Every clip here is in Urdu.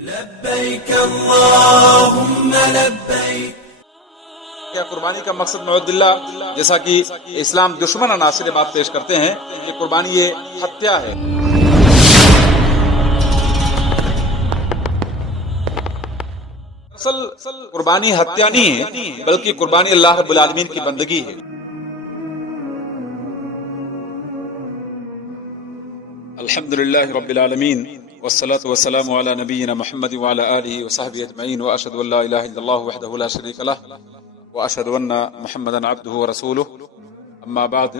لبیک اللہم لبیک۔ کیا قربانی کا مقصد معوذ باللہ جیسا کہ اسلام دشمن عناصر بات پیش کرتے ہیں کہ قربانی یہ ہتیا ہے۔ اصل قربانی ہتیا نہیں ہے بلکہ قربانی اللہ رب العالمین کی بندگی ہے۔ الحمدللہ رب العالمین والصلاة والسلام على نبینا محمد وعلى آلہ وصحبہ اجمعین واشهد ان لا الہ الا اللہ وحدہ لا شریک لہ واشهد ان محمدا عبدہ ورسولہ اما بعد۔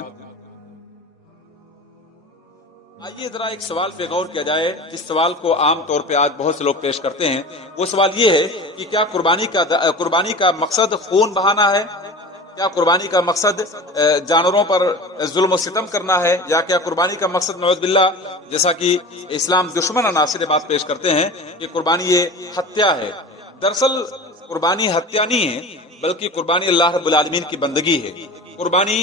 آئیے ذرا ایک سوال پہ غور کیا جائے جس سوال کو عام طور پہ آج بہت سے لوگ پیش کرتے ہیں۔ وہ سوال یہ ہے کہ کیا قربانی کا مقصد خون بہانا ہے؟ کیا قربانی کا مقصد جانوروں پر ظلم و ستم کرنا ہے؟ یا کیا قربانی کا مقصد نعوذ باللہ جیسا کہ اسلام دشمن عناصر بات پیش کرتے ہیں کہ قربانی یہ ہتیا ہے؟ دراصل قربانی ہتیا نہیں ہے بلکہ قربانی اللہ رب العالمین کی بندگی ہے۔ قربانی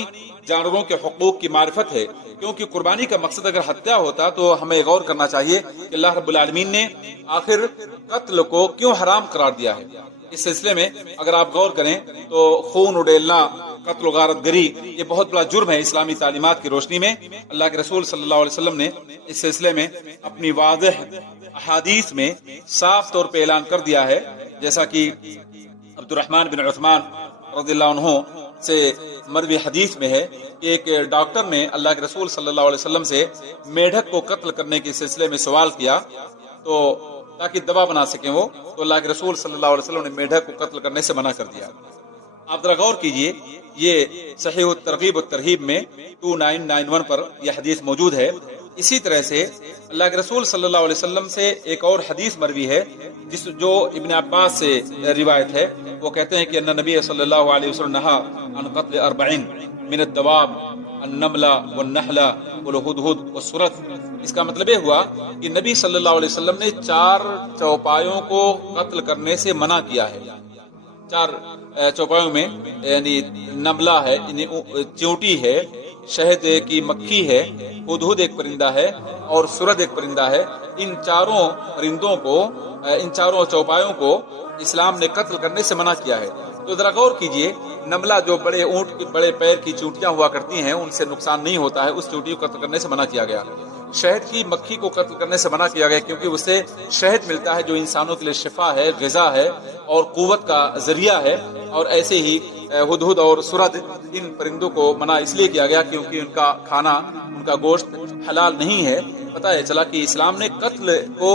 جانوروں کے حقوق کی معرفت ہے، کیونکہ قربانی کا مقصد اگر ہتیا ہوتا تو ہمیں غور کرنا چاہیے کہ اللہ رب العالمین نے آخر قتل کو کیوں حرام قرار دیا ہے۔ اس سلسلے میں اگر آپ غور کریں تو خون اڈیلنا، قتل و غارت گری یہ بہت بڑا جرم ہے۔ اسلامی تعلیمات کی روشنی میں اللہ کے رسول صلی اللہ علیہ وسلم نے اس سلسلے میں اپنی واضح احادیث میں صاف طور پہ اعلان کر دیا ہے، جیسا کہ عبد الرحمن بن عثمان رضی اللہ عنہ سے مروی حدیث میں ہے کہ ایک ڈاکٹر نے اللہ کے رسول صلی اللہ علیہ وسلم سے میڈک کو قتل کرنے کے سلسلے میں سوال کیا تو تاکہ دوا بنا سکیں وہ، تو اللہ کے رسول صلی اللہ علیہ وسلم نے میڈک کو قتل کرنے سے منع کر دیا۔ آپ ذرا غور کیجئے، یہ صحیح الترغیب والترہیب میں 2991 پر یہ حدیث موجود ہے۔ اسی طرح سے اللہ کے رسول صلی اللہ علیہ وسلم سے ایک اور حدیث مروی ہے جو ابن عباس سے روایت ہے۔ وہ کہتے ہیں کہ ان نبی صلی اللہ علیہ وسلم نہا عن قتل 40 من الدواب النملہ والنحلہ والہدہد والسرد۔ اس کا مطلب یہ ہوا کہ نبی صلی اللہ علیہ وسلم نے 4 چوپایوں کو قتل کرنے سے منع کیا ہے۔ 4 چوپایوں میں یعنی نملہ ہے، یعنی چیونٹی ہے، شہد کی مکھی ہے، ہدہد ایک پرندہ ہے اور سرد ایک پرندہ ہے۔ ان چاروں پرندوں کو، ان چاروں چوپایوں کو اسلام نے قتل کرنے سے منع کیا ہے۔ تو ذرا غور کیجئے، نملہ جو بڑے اونٹ کے بڑے پیر کی چونٹیاں ہوا کرتی ہیں ان سے نقصان نہیں ہوتا ہے، اس چونٹی کو قتل کرنے سے منع کیا گیا۔ شہد کی مکھی کو قتل کرنے سے منع کیا گیا کیونکہ اس سے شہد ملتا ہے جو انسانوں کے لیے شفا ہے، غذا ہے اور قوت کا ذریعہ ہے۔ اور ایسے ہی ہدہد اور سرد، ان پرندوں کو منع اس لیے کیا گیا کیونکہ ان کا کھانا، ان کا گوشت حلال نہیں ہے۔ پتہ ہے چلا کہ اسلام نے قتل کو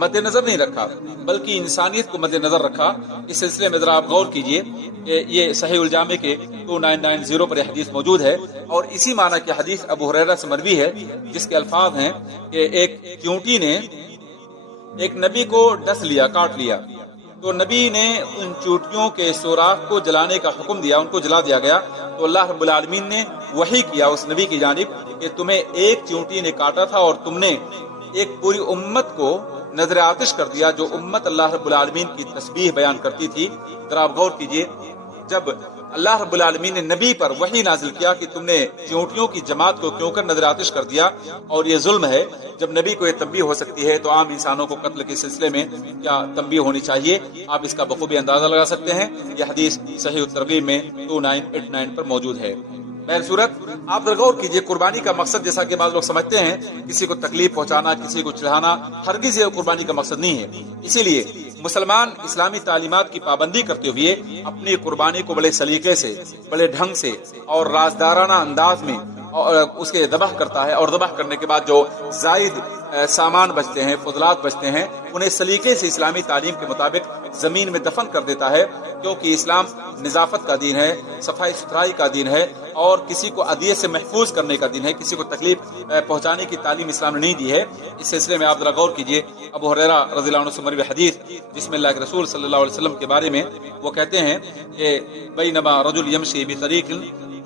مد نظر نہیں رکھا بلکہ انسانیت کو مد نظر رکھا۔ اس سلسلے میں ذرا آپ غور کیجئے کہ یہ صحیح الجامع کے 2990 پر یہ حدیث موجود ہے، اور اسی معنی کی حدیث ابو ہریرہ سے مروی ہے جس کے الفاظ ہیں کہ ایک چیونٹی نے ایک نبی کو ڈس لیا، کاٹ لیا، تو نبی نے ان چونٹیوں کے سوراخ کو جلانے کا حکم دیا، ان کو جلا دیا گیا۔ تو اللہ رب العالمین نے وحی کیا اس نبی کی جانب کہ تمہیں ایک چیونٹی نے کاٹا تھا اور تم نے ایک پوری امت کو نظر آتش کر دیا جو امت اللہ رب العالمین کی تسبیح بیان کرتی تھی۔ ذرا آپ غور کیجئے، جب اللہ رب العالمین نے نبی پر وحی نازل کیا کہ تم نے چیونٹیوں کی جماعت کو کیوں کر نظر آتش کر دیا اور یہ ظلم ہے، جب نبی کو یہ تنبیہ ہو سکتی ہے تو عام انسانوں کو قتل کے سلسلے میں کیا تنبیہ ہونی چاہیے؟ آپ اس کا بخوبی اندازہ لگا سکتے ہیں۔ یہ حدیث صحیح الترغیب میں 2989 پر موجود ہے۔ بہر صورت آپ غور کیجئے، قربانی کا مقصد جیسا کہ بعض لوگ سمجھتے ہیں کسی کو تکلیف پہنچانا، کسی کو چڑھانا، ہرگز یہ قربانی کا مقصد نہیں ہے۔ اسی لیے مسلمان اسلامی تعلیمات کی پابندی کرتے ہوئے اپنی قربانی کو بڑے سلیقے سے، بڑے ڈھنگ سے اور رازدارانہ انداز میں اس کے ذبح کرتا ہے، اور ذبح کرنے کے بعد جو زائد سامان بچتے ہیں، فضلات بچتے ہیں، انہیں سلیقے سے اسلامی تعلیم کے مطابق زمین میں دفن کر دیتا ہے، کیونکہ اسلام نظافت کا دین ہے، صفائی ستھرائی کا دین ہے اور کسی کو اذیت سے محفوظ کرنے کا دین ہے۔ کسی کو تکلیف پہنچانے کی تعلیم اسلام نے نہیں دی ہے۔ اس سلسلے میں آپ ذرا غور کیجئے، ابو ہریرہ رضی اللہ عنہ سے مروی حدیث جس میں اللہ کے رسول صلی اللہ علیہ وسلم کے بارے میں وہ کہتے ہیں کہ بینما رجل یمشی بطریق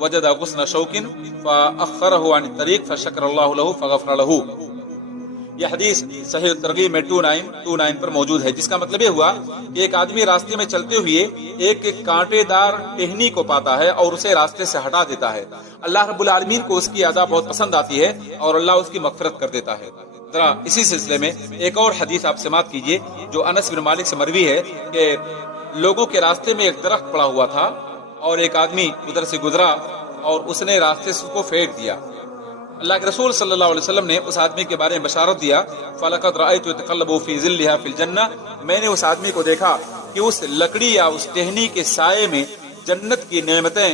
وجد غصن شوک فاخرہ عن الطریق فشکر اللہ لہ فغفر لہ۔ یہ حدیث صحیح الترغیب میں 2929 پر موجود ہے، جس کا مطلب یہ ہوا کہ ایک آدمی راستے میں چلتے ہوئے ایک کانٹے دار ٹہنی کو پاتا ہے اور اسے راستے سے ہٹا دیتا ہے۔ اللہ رب العالمین کو اس کی ادا بہت پسند آتی ہے اور اللہ اس کی مغفرت کر دیتا ہے۔ ذرا اسی سلسلے میں ایک اور حدیث آپ سماعت کیجیے جو انس بن مالک سے مروی ہے کہ لوگوں کے راستے میں ایک درخت پڑا ہوا تھا اور ایک آدمی ادھر سے گزرا اور اس نے راستے سے اس کو پھینک دیا. اللہ کے رسول صلی اللہ علیہ وسلم نے اس آدمی کے بارے میں بشارت دیا فَلَقَدْ رَأَيْتُ يَتَقَلَّبُ فِي ظِلِّهَا فِي الْجَنَّةِ، میں نے اس آدمی کو دیکھا کہ اس لکڑی یا اس ٹہنی کے سائے میں جنت کی نعمتیں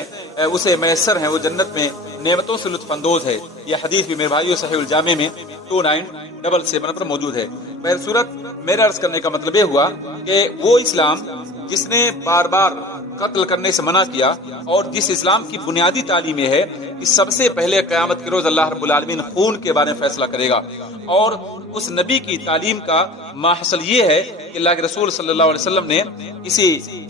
اسے میسر ہیں، وہ جنت میں نعمتوں سے لطف اندوز ہے. یہ حدیث بھی میرے بھائیو صحیح الجامع میں 2977 پر موجود ہے. بہر صورت میرا عرض کرنے کا مطلب یہ ہوا کہ وہ اسلام جس نے بار بار قتل کرنے سے منع کیا اور جس اسلام کی بنیادی تعلیم یہ ہے کہ سب سے پہلے قیامت کے روز اللہ رب العالمین خون کے بارے میں فیصلہ کرے گا، اور اس نبی کی تعلیم کا ماحصل یہ ہے کہ اللہ کے رسول صلی اللہ علیہ وسلم نے کسی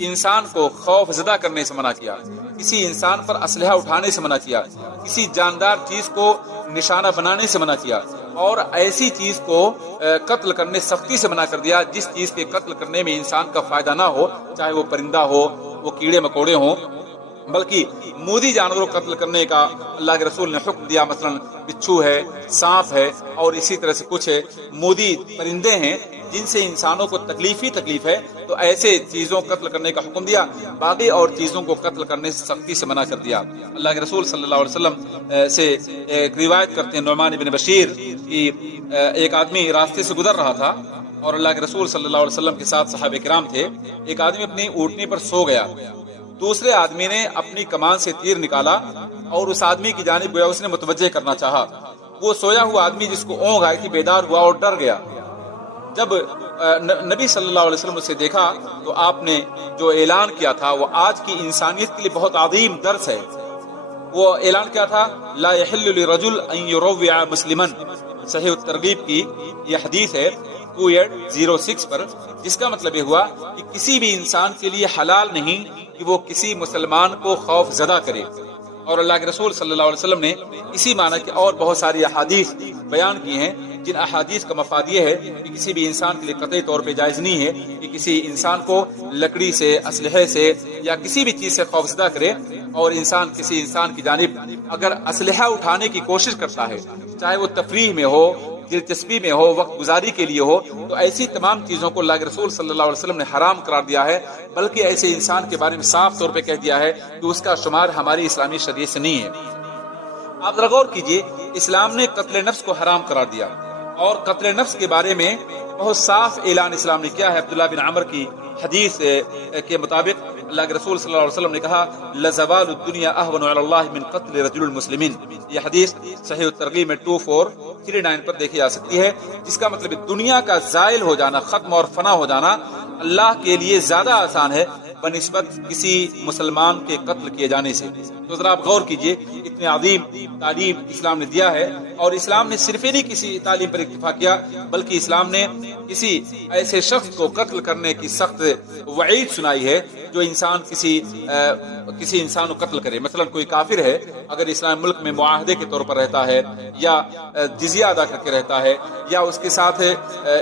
انسان کو خوف زدہ کرنے سے منع کیا، کسی انسان پر اسلحہ اٹھانے سے منع کیا، کسی جاندار چیز کو نشانہ بنانے سے منع کیا، اور ایسی چیز کو قتل کرنے سختی سے منع کر دیا جس چیز کے قتل کرنے میں انسان کا فائدہ نہ ہو، چاہے وہ پرندہ ہو، وہ کیڑے مکوڑے ہوں، بلکہ مودی جانوروں کو قتل کرنے کا اللہ کے رسول نے حکم دیا. مثلا بچھو ہے، سانپ ہے، اور اسی طرح سے کچھ مودی پرندے ہیں جن سے انسانوں کو تکلیف ہی تکلیف ہے، تو ایسے چیزوں کو قتل کرنے کا حکم دیا. باقی اور چیزوں کو قتل کرنے سے سختی سے منع کر دیا. اللہ کے رسول صلی اللہ علیہ وسلم سے ایک روایت کرتے ہیں نعمان بن بشیر کی ایک آدمی راستے سے گزر رہا تھا اور اللہ کے رسول صلی اللہ علیہ وسلم کے ساتھ صحابہ کرام تھے. ایک آدمی اپنی اونٹنی پر سو گیا، دوسرے آدمی نے اپنی کمان سے تیر نکالا اور اس آدمی کی جانب گویا اس نے متوجہ کرنا چاہا. وہ سویا ہوا آدمی جس کو اونگ آئی تھی بیدار ہوا اور ڈر گیا. جب نبی صلی اللہ علیہ وسلم اسے دیکھا تو آپ نے جو اعلان کیا تھا وہ آج کی انسانیت کے لیے بہت عظیم درس ہے. وہ اعلان کیا تھا لا يحل لرجل ان يروع مسلما، صحیح الترغیب کی یہ حدیث ہے 2806 پر، جس کا مطلب یہ ہوا کہ کسی بھی انسان کے لیے حلال نہیں کہ وہ کسی مسلمان کو خوف زدہ کرے. اور اللہ کے رسول صلی اللہ علیہ وسلم نے اسی معنی کے اور بہت ساری احادیث بیان کی ہیں جن احادیث کا مفاد یہ ہے کہ کسی بھی انسان کے لیے قطعی طور پہ جائز نہیں ہے کہ کسی انسان کو لکڑی سے، اسلحے سے یا کسی بھی چیز سے خوفزدہ کرے. اور انسان کسی انسان کی جانب اگر اسلحہ اٹھانے کی کوشش کرتا ہے، چاہے وہ تفریح میں ہو، دلچسپی میں ہو، وقت گزاری کے لیے ہو، تو ایسی تمام چیزوں کو اللہ کے رسول صلی اللہ علیہ وسلم نے حرام قرار دیا ہے، بلکہ ایسے انسان کے بارے میں صاف طور پہ کہہ دیا ہے کہ اس کا شمار ہماری اسلامی شریعت سے نہیں ہے. آپ ذرا غور کیجئے، اسلام نے قتل نفس کو حرام قرار دیا اور قتل نفس کے بارے میں بہت صاف اعلان اسلام نے کیا ہے. عبداللہ بن عمر کی حدیث کے مطابق اللہ کے رسول صلی اللہ علیہ وسلم نے کہا لزوال الدنیا اہون علی اللہ من قتل رجل المسلمین. یہ حدیث صحیح الترغیب میں 2439 پر دیکھی جا سکتی ہے، جس کا مطلب دنیا کا زائل ہو جانا، ختم اور فنا ہو جانا اللہ کے لیے زیادہ آسان ہے بنسبت کسی مسلمان کے قتل کیے جانے سے. تو ذرا آپ غور کیجئے، اتنے عظیم تعلیم اسلام نے دیا ہے، اور اسلام نے صرف ہی نہیں کسی تعلیم پر اکتفا کیا بلکہ اسلام نے کسی ایسے شخص کو قتل کرنے کی سخت وعید سنائی ہے جو انسان کسی انسان کو قتل کرے. مثلا کوئی کافر ہے، اگر اسلام ملک میں معاہدے کے طور پر رہتا ہے یا جزیہ ادا کر کے رہتا ہے یا اس کے ساتھ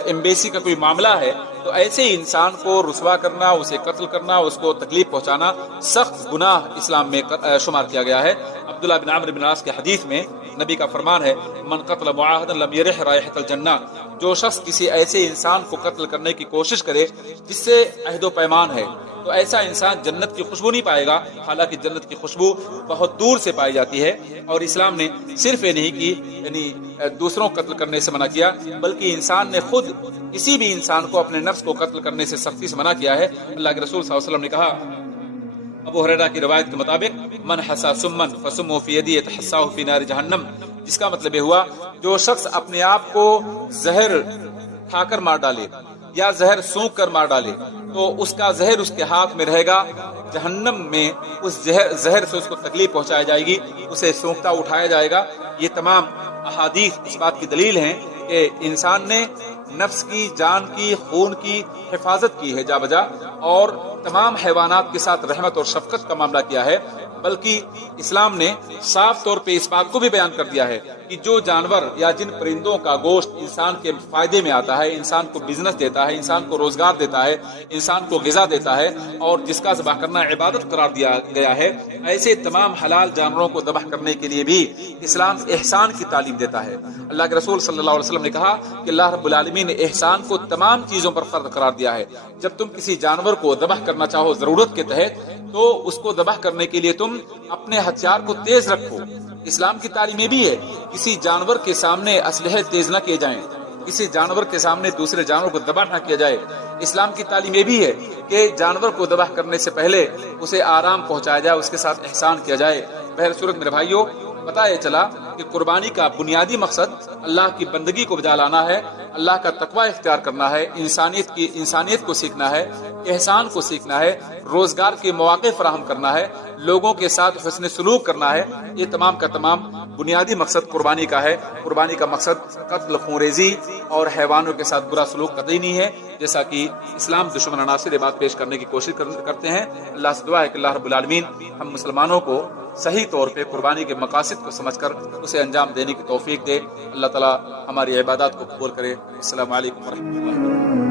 ایمبیسی کا کوئی معاملہ ہے، تو ایسے انسان کو رسوا کرنا، اسے قتل کرنا، اس کو تکلیف پہنچانا سخت گناہ اسلام میں شمار کیا گیا ہے. عبداللہ بن عمرو بن العاص کے حدیث میں نبی کا فرمان ہے من قتل معاہدا لم یرح رائحۃ الجنہ، جو شخص کسی ایسے انسان کو قتل کرنے کی کوشش کرے جس سے عہد و پیمان ہے، تو ایسا انسان جنت کی خوشبو نہیں پائے گا، حالانکہ جنت کی خوشبو بہت دور سے پائی جاتی ہے. اور اسلام نے صرف یہ نہیں کی یعنی دوسروں کو قتل کرنے سے منع کیا، بلکہ انسان نے خود کسی بھی انسان کو اپنے نفس کو قتل کرنے سے سختی سے منع کیا ہے. اللہ کے رسول صلی اللہ علیہ وسلم نے کہا ابو ہریرہ کی روایت کے مطابق من حسا سمن فسمه في يده يتحساه في نار جہنم، جس کا مطلب یہ ہوا جو شخص اپنے آپ کو زہر کھا کر مار ڈالے یا زہر سونک کر مار ڈالے تو اس کا زہر اس کے ہاتھ میں رہے گا، جہنم میں اس زہر سے اس کو تکلیف پہنچائی جائے گی، اسے سونکتا اٹھایا جائے گا. یہ تمام احادیث اس بات کی دلیل ہیں کہ انسان نے نفس کی، جان کی، خون کی حفاظت کی ہے جا بجا، اور تمام حیوانات کے ساتھ رحمت اور شفقت کا معاملہ کیا ہے، بلکہ اسلام نے صاف طور پہ اس بات کو بھی بیان کر دیا ہے کہ جو جانور یا جن پرندوں کا گوشت انسان کے فائدے میں آتا ہے، انسان کو بزنس دیتا ہے، انسان کو روزگار دیتا ہے، انسان کو غذا دیتا ہے، اور جس کا ذبح کرنا عبادت قرار دیا گیا ہے، ایسے تمام حلال جانوروں کو ذبح کرنے کے لیے بھی اسلام احسان کی تعلیم دیتا ہے۔ اللہ کے رسول صلی اللہ علیہ وسلم نے کہا کہ اللہ رب العالمین نے احسان کو تمام چیزوں پر فرض قرار دیا ہے۔ جب تم کسی جانور کو ذبح کرنا چاہو ضرورت کے تحت، تو اس کو ذبح کرنے کے لیے تم اپنے ہتھیار کو تیز رکھو۔ اسلام کی تعلیم یہ بھی ہے کسی جانور کے سامنے اسلحے تیز نہ کیے جائیں، کسی جانور کے سامنے دوسرے جانور کو ذبح نہ کیا جائے۔ اسلام کی تعلیم یہ بھی ہے کہ جانور کو ذبح کرنے سے پہلے اسے آرام پہنچایا جائے، اس کے ساتھ احسان کیا جائے۔ بہر صورت میرے بھائیوں، پتہ یہ چلا کہ قربانی کا بنیادی مقصد اللہ کی بندگی کو بجا لانا ہے، اللہ کا تقوی اختیار کرنا ہے، انسانیت کو سیکھنا ہے، احسان کو سیکھنا ہے، روزگار کے مواقع فراہم کرنا ہے، لوگوں کے ساتھ حسن سلوک کرنا ہے۔ یہ تمام کا تمام بنیادی مقصد قربانی کا ہے۔ قربانی کا مقصد قتل، خونریزی اور حیوانوں کے ساتھ برا سلوک قطعی نہیں ہے، جیسا کہ اسلام دشمن عناصر یہ بات پیش کرنے کی کوشش کرتے ہیں۔ اللہ سے دعا ہے کہ اللہ رب العالمین ہم مسلمانوں کو صحیح طور پہ قربانی کے مقاصد کو سمجھ کر اسے انجام دینے کی توفیق دے۔ اللہ تعالی ہماری عبادات کو قبول کرے۔ السلام علیکم ورحمۃ اللہ۔